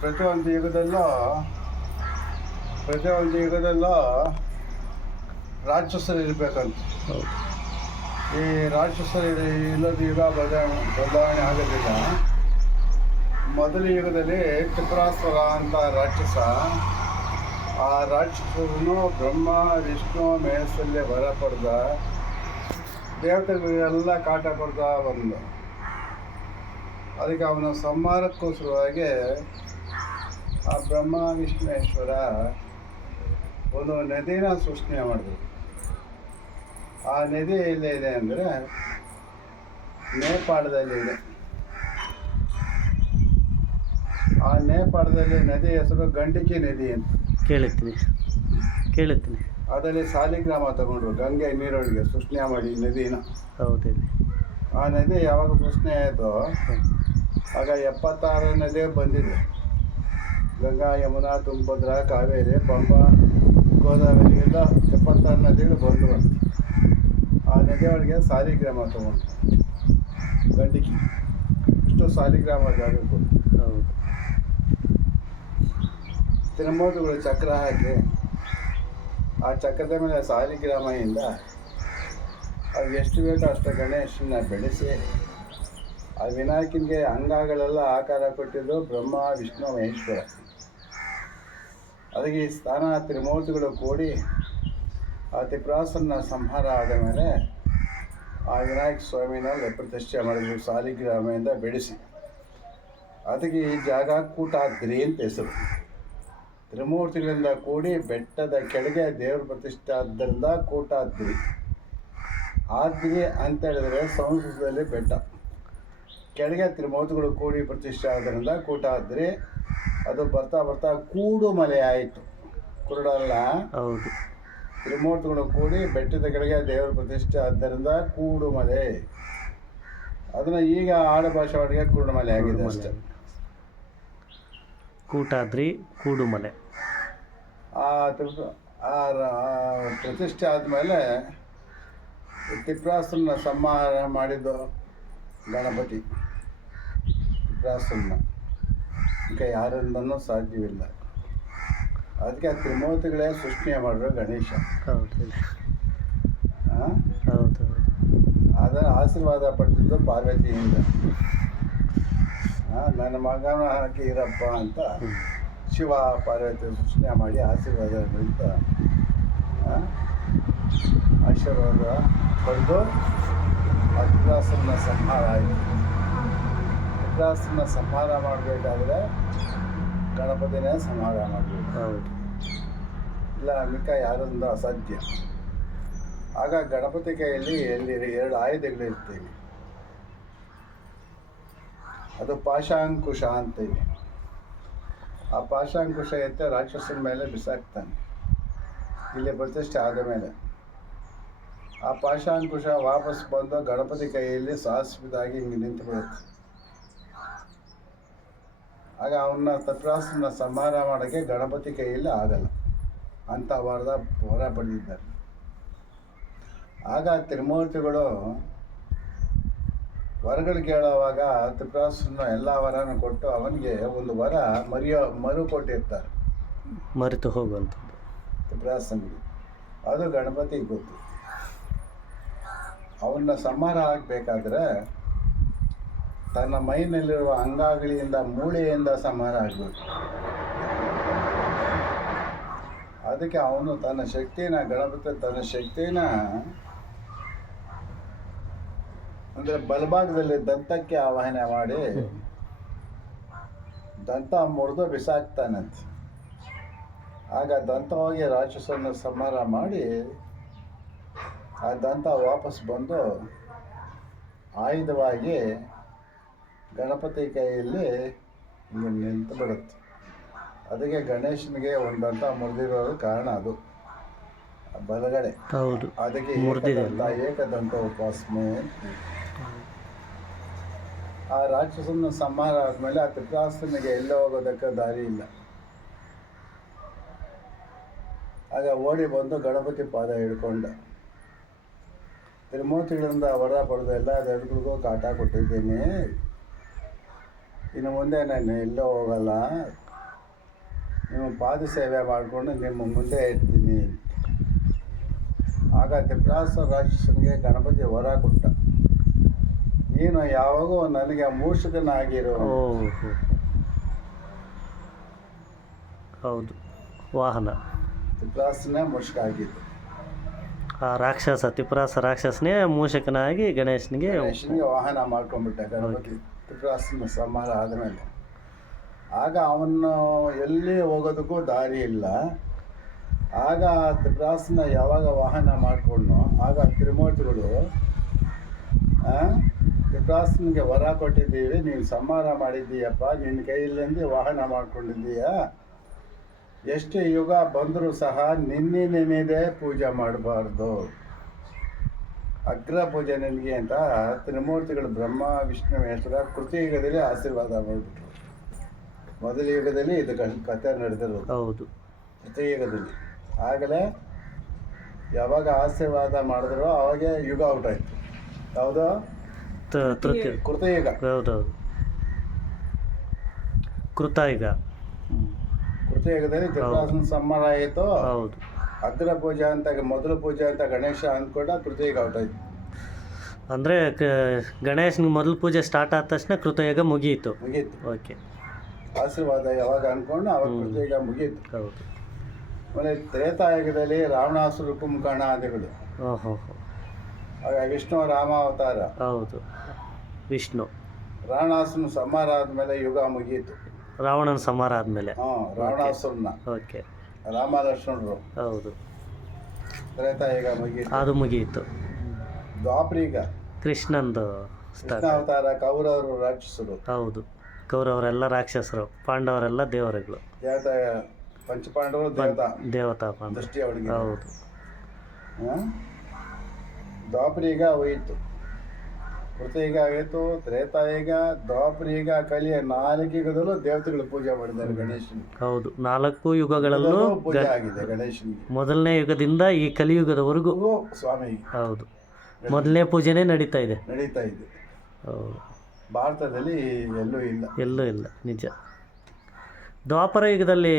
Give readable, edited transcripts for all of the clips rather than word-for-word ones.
ಪ್ರತಿಯೊಂದು ಯುಗದಲ್ಲೂ ರಾಕ್ಷಸರು ಇರಬೇಕಂತ. ಹೌದು. ಈ ರಾಕ್ಷಸರು ಇಲ್ಲದ ಯುಗ ಬದಲಾವಣೆ ಆಗೋದಿಲ್ಲ. ಮೊದಲ ಯುಗದಲ್ಲಿ ತ್ರಿಪುರಾಸುರ ಅಂತ ರಾಕ್ಷಸ, ಆ ರಾಕ್ಷಸನು ಬ್ರಹ್ಮ ವಿಷ್ಣು ಮಹೇಶಲ್ಲಿ ವರ ಪಡೆದ, ದೇವತೆಗಳಿಗೆಲ್ಲ ಕಾಟ ಪಡೆದ ಬಂದ. ಅದಕ್ಕೆ ಅವನ ಸಂಹಾರಕ್ಕೋಸ್ಕರವಾಗಿ ಆ ಬ್ರಹ್ಮ ವಿಷ್ಣುವೇಶ್ವರ ಒಂದು ನದಿನ ಸೃಷ್ಟಿ ಮಾಡಿದ್ರು. ಆ ನದಿ ಎಲ್ಲಿದೆ ಅಂದರೆ ನೇಪಾಳದಲ್ಲಿದೆ. ಆ ನೇಪಾಳದಲ್ಲಿ ನದಿ ಹೆಸರು ಗಂಡಕಿ ನದಿ ಅಂತ ಕೇಳುತ್ತೀನಿ. ಅದರಲ್ಲಿ ಸಾಲಿಗ್ರಾಮ ತಗೊಂಡ್ರು ಗಂಗೆ ನೀರೊಳಗೆ ಸೃಷ್ಟಿ ಮಾಡಿ ನದಿನ. ಹೌದು. ಆ ನದಿ ಯಾವಾಗ ಸೃಷ್ಟಿ ಆಯಿತು ಆಗ 76 ನದಿ ಬಂದಿದೆ. ಗಂಗಾ, ಯಮುನಾ, ತುಂಗಭದ್ರಾ, ಕಾವೇರಿ, ಪಂಬಾ, ಗೋದಾವರಿ ಎಲ್ಲ 76 ನದಿಗಳು ಬಂದವು. ಆ ನದಿಯೊಳಗೆ ಸಾಲಿಗ್ರಾಮ ತಗೊಂಡು ಗಂಡಕಿ ಇಷ್ಟು ಸಾಲಿಗ್ರಾಮ ಜಾಗಕ್ಕೆ ಹೌದು. ತಿರುಮೂರ್ತಿಗಳು ಚಕ್ರ ಹಾಕಿ ಆ ಚಕ್ರದ ಮೇಲೆ ಸಾಲಿಗ್ರಾಮದಿಂದ ಅದು ಎಷ್ಟು ಬೇಕೋ ಅಷ್ಟು ಗಣೇಶನ ಬೆಳೆಸಿ ಆ ವಿನಾಯಕನಿಗೆ ಅಂಗಗಳೆಲ್ಲ ಆಕಾರ ಕೊಟ್ಟಿದ್ದು ಬ್ರಹ್ಮ ವಿಷ್ಣು ಮಹೇಶ್ವರ. ಅದಕ್ಕೆ ಈ ಸ್ಥಾನ ತ್ರಿಮೂರ್ತಿಗಳು ಕೂಡಿ ಆ ತ್ರಿಪುರಾಸುರನ ಸಂಹಾರ ಆದ ಮೇಲೆ ಆ ವಿನಾಯಕ ಸ್ವಾಮಿನ ಪ್ರತಿಷ್ಠೆ ಮಾಡಿದ್ರು ಸಾಲಿಗ್ರಾಮದಿಂದ ಬೆಳೆಸಿ. ಅದಕ್ಕೆ ಈ ಜಾಗ ಕೂಟಾದ್ರಿ ಅಂತ ಹೆಸರು. ತ್ರಿಮೂರ್ತಿಗಳಿಂದ ಕೂಡಿ ಬೆಟ್ಟದ ಕೆಳಗೆ ದೇವ್ರ ಪ್ರತಿಷ್ಠೆ ಆದ್ದರಿಂದ ಕೂಟಾದ್ರಿ. ಆದ್ರಿ ಅಂತ ಹೇಳಿದ್ರೆ ಸಂಸ್ಕೃತದಲ್ಲಿ ಬೆಟ್ಟ, ಕೆಳಗೆ ತ್ರಿಮೂರ್ತಿಗಳು ಕೂಡಿ ಪ್ರತಿಷ್ಠೆ ಆದ್ದರಿಂದ ಕೂಟಾದ್ರಿ. ಅದು ಬರ್ತಾ ಬರ್ತಾ ಕೂಡು ಮಲೆ ಆಯಿತು. ಕುರುಡಲ್ಲ, ಹೌದು. ತ್ರಿಮೂರ್ತಿಗಳು ಕೂಡಿ ಬೆಟ್ಟದ ಕೆಳಗೆ ದೇವರ ಪ್ರತಿಷ್ಠೆ ಆದ್ದರಿಂದ ಕೂಡು ಮಲೆ. ಅದನ್ನು ಈಗ ಆಡುಭಾಷೆ ಒಳಗೆ ಕೂಡುಮಲೆ ಆಗಿದೆ ಅಷ್ಟೇ. ಕೂಟಾದ್ರಿ, ಕೂಡುಮಲೆ. ಆ ಪ್ರತಿಷ್ಠೆ ಆದಮೇಲೆ ತ್ರಿಪುರಾಸುರನ ಸಂಹಾರ ಮಾಡಿದ್ದು ಗಣಪತಿ. ತ್ರಿಪುರಾಸುರನ ಈಗ ಯಾರಿಂದನೂ ಸಾಧ್ಯವಿಲ್ಲ. ಅದಕ್ಕೆ ಆ ತ್ರಿಮೂರ್ತಿಗಳೇ ಸೃಷ್ಟಿ ಮಾಡಿದ್ರು ಗಣೇಶ. ಹೌದು. ಅದರ ಆಶೀರ್ವಾದ ಪಡೆದಿದ್ದು ಪಾರ್ವತಿಯಿಂದ. ನನ್ನ ಮಗನ ಹಾಕಿ ಇರಪ್ಪ ಅಂತ ಶಿವ ಪಾರ್ವತಿ ಸೃಷ್ಟಿ ಮಾಡಿ ಆಶೀರ್ವಾದ ಪಡೆದು ತ್ರಿಪುರಾಸುರನ ಸಂಹಾರ ಆಯಿತು. ತ್ರಿಪುರಾಸುರನ ಸಂಹಾರ ಮಾಡಬೇಕಾದ್ರೆ ಗಣಪತಿನೇ ಸಂಹಾರ ಮಾಡಬೇಕು. ಹೌದು. ಇಲ್ಲ ಮಿಕ್ಕ ಯಾರೊಂದು ಅಸಾಧ್ಯ. ಆಗ ಗಣಪತಿ ಕೈಯಲ್ಲಿ 2 ಆಯುಧಗಳಿರ್ತವೆ. ಅದು ಪಾಶಾಂಕುಶ ಅಂತ ಇದೆ. ಆ ಪಾಶಾಂಕುಶ ಎತ್ತ ರಾಕ್ಷಸನ ಮೇಲೆ ಬಿಸಾಕ್ತಾನೆ ಇಲ್ಲಿ ಪ್ರತಿಷ್ಠೆ ಆದ ಮೇಲೆ. ಆ ಪಾಶಾಂಕುಶ ವಾಪಸ್ ಬಂದು ಗಣಪತಿ ಕೈಯಲ್ಲಿ ಶಾಶ್ವತವಾಗಿ ಹಿಂಗೆ ನಿಂತು ಬಿಡುತ್ತೆ. ಆಗ ಅವನ್ನ ತ್ರಿಪುರಾಸುರನ ಸಂಹಾರ ಮಾಡೋಕ್ಕೆ ಗಣಪತಿ ಕೈಯಲ್ಲಿ ಆಗಲ್ಲ ಅಂತ ವರ ಪಡೆದಿದ್ದಾರೆ. ಆಗ ತ್ರಿಮೂರ್ತಿಗಳು ವರಗಳು ಕೇಳುವಾಗ ತ್ರಿಪುರಾಸುರನ ಎಲ್ಲ ವರನೂ ಕೊಟ್ಟು ಅವನಿಗೆ ಒಂದು ವರ ಮರು ಕೊಟ್ಟಿರ್ತಾರೆ, ಮರೆತು ಹೋಗುವಂಥದ್ದು ತ್ರಿಪುರಾಸುರನಿಗೆ. ಅದು ಗಣಪತಿಗೆ ಗೊತ್ತು. ಅವನ್ನ ಸಂಹಾರ ಆಗಬೇಕಾದ್ರೆ ತನ್ನ ಮೈನಲ್ಲಿರುವ ಅಂಗಗಳಿಂದ ಮೂಳೆಯಿಂದ ಸಂಹಾರ ಆಗಬೇಕು. ಅದಕ್ಕೆ ಅವನು ಗಣಪತಿ ತನ್ನ ಶಕ್ತಿನ ಅಂದರೆ ಬಲಭಾಗದಲ್ಲಿ ದಂತಕ್ಕೆ ಆವಾಹನೆ ಮಾಡಿ ದಂತ ಮುರಿದು ಬಿಸಾಕ್ತಾನಂತೆ. ಆಗ ದಂತ ಹೋಗಿ ರಾಕ್ಷಸನ ಸಂಹಾರ ಮಾಡಿ ಆ ದಂತ ವಾಪಸ್ ಬಂದು ಆಯುಧವಾಗಿ ಗಣಪತಿ ಕೈಯಲ್ಲಿ ನಿಂತು ಬಿಡುತ್ತೆ. ಅದಕ್ಕೆ ಗಣೇಶನಿಗೆ ಒಂದು ದಂತ ಮುರಿದಿರೋದು ಕಾರಣ ಅದು ಬಲಗಡೆ. ಹೌದು. ಅದಕ್ಕೆ ಏಕದಂತ ಉಪಾಸನೆ. ಆ ರಾಕ್ಷಸನ ಸಂಹಾರ ಆದಮೇಲೆ ಆ ತ್ರಿಪುರಾಸುರನಿಗೆ ಎಲ್ಲೇ ಹೋಗೋದಕ್ಕೆ ದಾರಿ ಇಲ್ಲ. ಆಗ ಓಡಿ ಬಂದು ಗಣಪತಿ ಪಾದ ಹಿಡ್ಕೊಂಡ. ತ್ರಿಮೂರ್ತಿಗಳಿಂದ ವರ ಪಡೆದ ಎಲ್ಲ ದೇವತೆಗಳಿಗೂ ಕಾಟ ಕೊಟ್ಟಿದ್ದೇನೆ. ಇನ್ನು ಮುಂದೆ ನಾನು ಎಲ್ಲೋ ಹೋಗಲ್ಲ, ನಿಮ್ಮ ಪಾದ ಸೇವೆ ಮಾಡಿಕೊಂಡು ನಿಮ್ಮ ಮುಂದೆ ಇರ್ತೀನಿ. ಆಗ ತ್ರಿಪುರಾಸ ರಾಕ್ಷಸನಿಗೆ ಗಣಪತಿ ವರ ಕೊಟ್ಟ, ನೀನು ಯಾವಾಗೂ ನನಗೆ ಮೂಷಕನಾಗಿರು. ಓಹೋ, ಹೌದು, ವಾಹನ. ತ್ರಿಪುರಾಸನೇ ಮೂಷಕ ಆಗಿದ್ದು. ಆ ರಾಕ್ಷಸ ತ್ರಿಪುರಾಸ ರಾಕ್ಷಸನೇ ಮೂಷಕನಾಗಿ ಗಣೇಶನಿಗೆ ವಾಹನ ಮಾಡ್ಕೊಂಡ್ಬಿಟ್ಟ ಗಣಪತಿ ತ್ರಿಪುರಾಸನ ಸಂಹಾರ ಆದಮೇಲೆ. ಆಗ ಅವನು ಎಲ್ಲಿ ಹೋಗೋದಕ್ಕೂ ದಾರಿ ಇಲ್ಲ. ಆಗ ತ್ರಿಪುರಾಸನ ಯಾವಾಗ ವಾಹನ ಮಾಡಿಕೊಂಡು ಆಗ ತ್ರಿಮೂರ್ತಿಗಳು ತ್ರಿಪುರಾಸನಿಗೆ ವರ ಕೊಟ್ಟಿದ್ದೀವಿ, ನೀನು ಸಂಹಾರ ಮಾಡಿದ್ದೀಯಪ್ಪ, ನಿನ್ನ ಕೈயிಲ್ಲಿಂದ ವಾಹನ ಮಾಡ್ಕೊಂಡಿದ್ದೀಯ, ಎಷ್ಟು ಯುಗ ಬಂದರೂ ಸಹ ನೆನೆದೇ ಪೂಜೆ ಮಾಡಬಾರ್ದು, ಅಗ್ರ ಪೂಜೆ ನನಗೆ ಅಂತ ತ್ರಿಮೂರ್ತಿಗಳು ಬ್ರಹ್ಮ ವಿಷ್ಣು ಮಹೇಶ್ವರ ಕೃತಿಯುಗದಲ್ಲಿ ಆಶೀರ್ವಾದ ಮಾಡಿಬಿಟ್ರು. ಮೊದಲ ಯುಗದಲ್ಲಿ ಇದು ಕಥೆ ನಡೆದಿರೋದು. ಹೌದು, ಕೃತಿಯುಗದಲ್ಲಿ. ಆಗಲೇ ಯಾವಾಗ ಆಶೀರ್ವಾದ ಮಾಡಿದ್ರು ಅವಾಗೆ ಯುಗ ಔಟ್ ಆಯಿತು. ಯಾವುದೋ ಕೃತಯುಗ. ಹೌದೌದು, ಕೃತಯುಗ. ಕೃತಯುಗದಲ್ಲಿ ತ್ರಿಪುರಾಸನ ಸಂಹಾರ ಆಯಿತು. ಹೌದು, ಅಗ್ರ ಪೂಜೆ ಅಂತ ಮೊದಲ ಪೂಜೆ ಅಂತ ಗಣೇಶ ಅಂದ್ಕೊಂಡ ಕೃತಯುಗ ಔಟ್ ಆಯಿತು. ಅಂದರೆ ಗಣೇಶನಿಗೆ ಮೊದಲು ಪೂಜೆ ಸ್ಟಾರ್ಟ್ ಆದ ತಕ್ಷಣ ಕೃತಯುಗ ಮುಗಿಯಿತು. ಓಕೆ, ಆಶೀರ್ವಾದ ಯಾವಾಗ ಅಂದ್ಕೊಂಡು ಅವಾಗ ಕೃತಯುಗ ಮುಗೀತು. ಹೌದು. ಆಮೇಲೆ ತ್ರೇತಾಯುಗದಲ್ಲಿ ರಾವಣಾಸುರ ಕುಂಭಕರ್ಣಾದಿಗಳು. ಓಹೋ, ಆಗ ವಿಷ್ಣು ರಾಮಾವತಾರ. ಹೌದು, ವಿಷ್ಣು. ರಾವಣಾಸುರನ ಸಂಹಾರ ಆದಮೇಲೆ ಯುಗ ಮುಗೀತು. ರಾವಣನ ಸಂಹಾರ ಆದಮೇಲೆ. ರಾವಣಾಸುರನ. ಓಕೆ, ರಾಮ ಲಕ್ಷ್ಮಣರು. ಹೌದು, ತ್ರೇತಾಯುಗ ಮುಗೀತು. ಅದು ಮುಗಿಯಿತು. ದ್ವಾಪರೀಗ ಕೃಷ್ಣಂದು ಕೃಷ್ಣಾವತಾರ. ಕೌರವರು ರಾಕ್ಷಸರು. ಹೌದು, ಕೌರವರೆಲ್ಲ ರಾಕ್ಷಸರು, ಪಾಂಡವರೆಲ್ಲ ದೇವರುಗಳು. ದೇವತಾ ಪಂಚಪಾಂಡವರು ದೇವತಾ ದೃಷ್ಟಿ ಅವಳಿಗೆ. ಹೌದು. ದ್ವಾಪರೀಗ ಹೋಯಿತು, ಕೃತಯುಗ ಆಯಿತು, ತ್ರೇತಾಯುಗ, ದ್ವಾಪರೀಗ, ಕಲಿಯ 4 ಯುಗದಲ್ಲೂ ದೇವತೆಗಳು ಪೂಜೆ ಮಾಡಿದ್ದಾರೆ ಗಣೇಶನಿಗೆ. ಹೌದು, 4 ಯುಗಗಳಲ್ಲೂ ಪೂಜೆ ಆಗಿದೆ ಗಣೇಶನಿಗೆ. ಮೊದಲನೇ ಯುಗದಿಂದ ಈ ಕಲಿಯುಗದವರೆಗೂ ಸ್ವಾಮಿಗೆ. ಹೌದು, ಮೊದಲನೇ ಪೂಜೆನೇ ನಡೀತಾ ಇದೆ. ಹೌದು, ಭಾರತದಲ್ಲಿ ಎಲ್ಲೂ ಇಲ್ಲ, ನಿಜ. ದ್ವಾಪರ ಯುಗದಲ್ಲಿ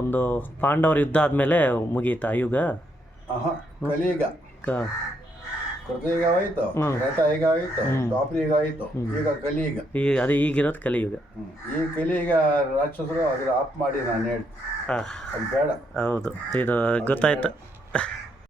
ಒಂದು ಪಾಂಡವರ ಯುದ್ಧ ಆದಮೇಲೆ ಮುಗೀತಾ ಯುಗ? ಕಲಿಯುಗ. ಕೃತಯುಗ ಆಯಿತು, ತ್ರೇತಾಯುಗ ಆಯಿತು, ದ್ವಾಪರಯುಗ ಆಯಿತು, ಈಗ ಕಲಿಯುಗ. ಅದೇ ಈಗಿರೋದು ಕಲಿಯುಗ. ಈ ಕಲಿಯುಗ ರಾಕ್ಷಸರು ಅದ್ರ ಆಫ್ ಮಾಡಿ ನಾನು ಹೇಳ್ತೀನಿ, ಅದು ಬೇಡ. ಹೌದು, ಇದು ಗೊತ್ತಾಯ್ತು.